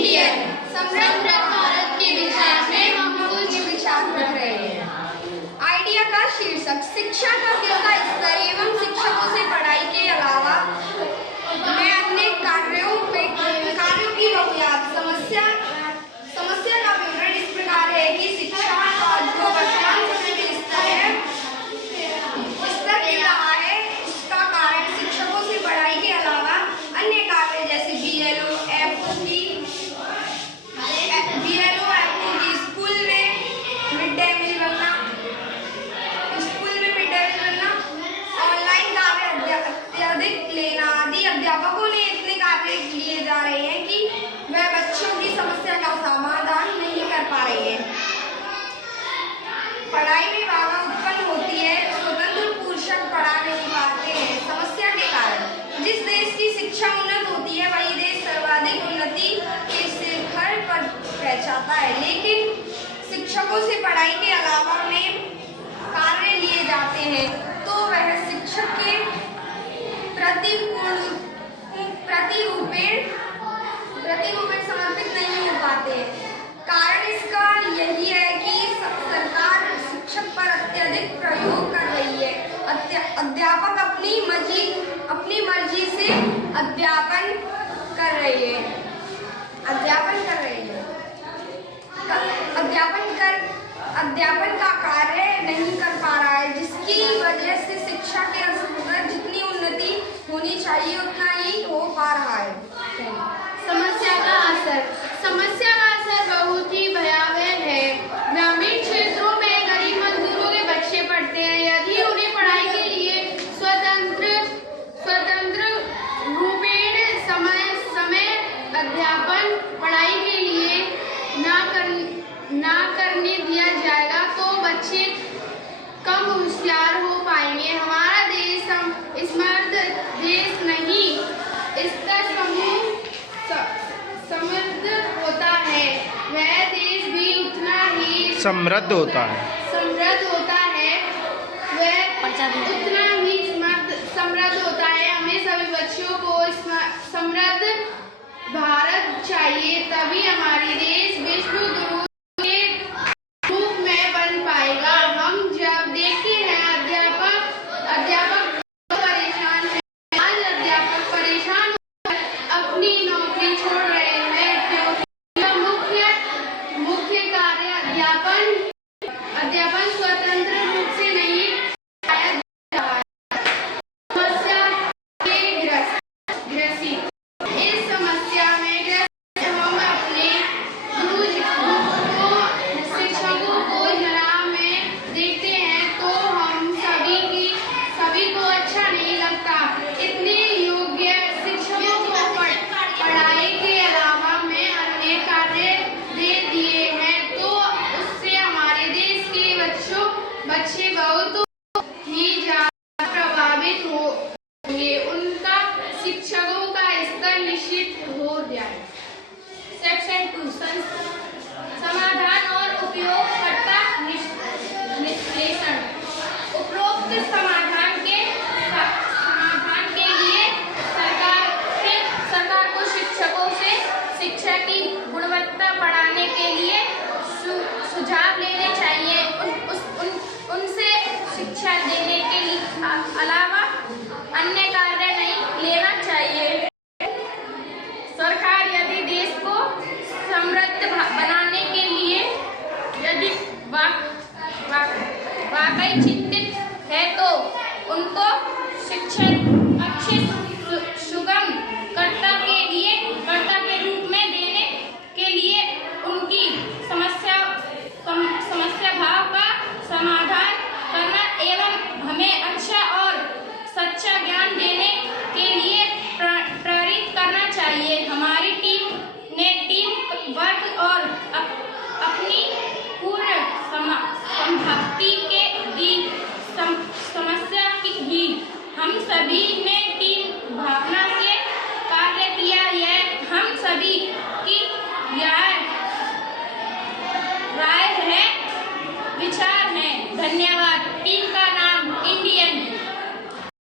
Indian समृद्ध भारत के विकास में हम कुछ विचार रख रहे हैं। आइडिया का शीर्षक शिक्षा का गिरता स्तर एवं शिक्षकों से पढ़ाई के अलावा मैं अन्य कार्यों की बहुयात समस्या का विवरण इस प्रकार है कि शिक्षा का जो वर्तमान समय में स्तर गिर रहा है, इसका कारण शिक्षकों से पढ़ाई के अलावा अन्य कार्य जैसे बीएलओ, एफओ की स्कूल में मिड डे मील बनना, ऑनलाइन कार्य अत्यधिक लेना आदि। अध्यापकों ने इतने कार्य लिए जा रहे हैं कि वह बच्चों की समस्या का समाधान नहीं कर पा रहे हैं। पढ़ाई में बाधा उत्पन्न होती है, स्वतंत्र पोषक पढ़ा नहीं पाते हैं। समस्या के कारण जिस देश की शिक्षा उन्नत होती है वही देश सर्वाधिक उन्नति के शिखर पर पहुंचाता है। लेकिन शिक्षकों से पढ़ाई के अलावा में कार्य लिए जाते हैं तो वह शिक्षक के प्रतिरूपेण समर्पित नहीं हो पाते। कारण इसका यही है कि सरकार शिक्षक पर अत्यधिक प्रयोग कर रही है। अध्यापक अपनी मर्जी से अध्यापन कर रहे हैं। अध्यापन का कार्य नहीं कर पा रहा है, जिसकी वजह से शिक्षा के अंदर जितनी उन्नति होनी चाहिए उतना ही हो पा रहा है। समस्या का असर बहुत ही भयावह है। ग्रामीण क्षेत्रों में गरीब मजदूरों के बच्चे पढ़ते हैं। यदि उन्हें पढ़ाई के लिए स्वतंत्र रूपेण समय अध्यापन पढ़ाई के लिए ना करने दिया जाएगा तो बच्चे कम होशियार हो पाएंगे। हमारा देश समृद्ध देश नहीं, इसका समृद्ध होता है, वह देश भी उतना ही समृद्ध होता है, वह उतना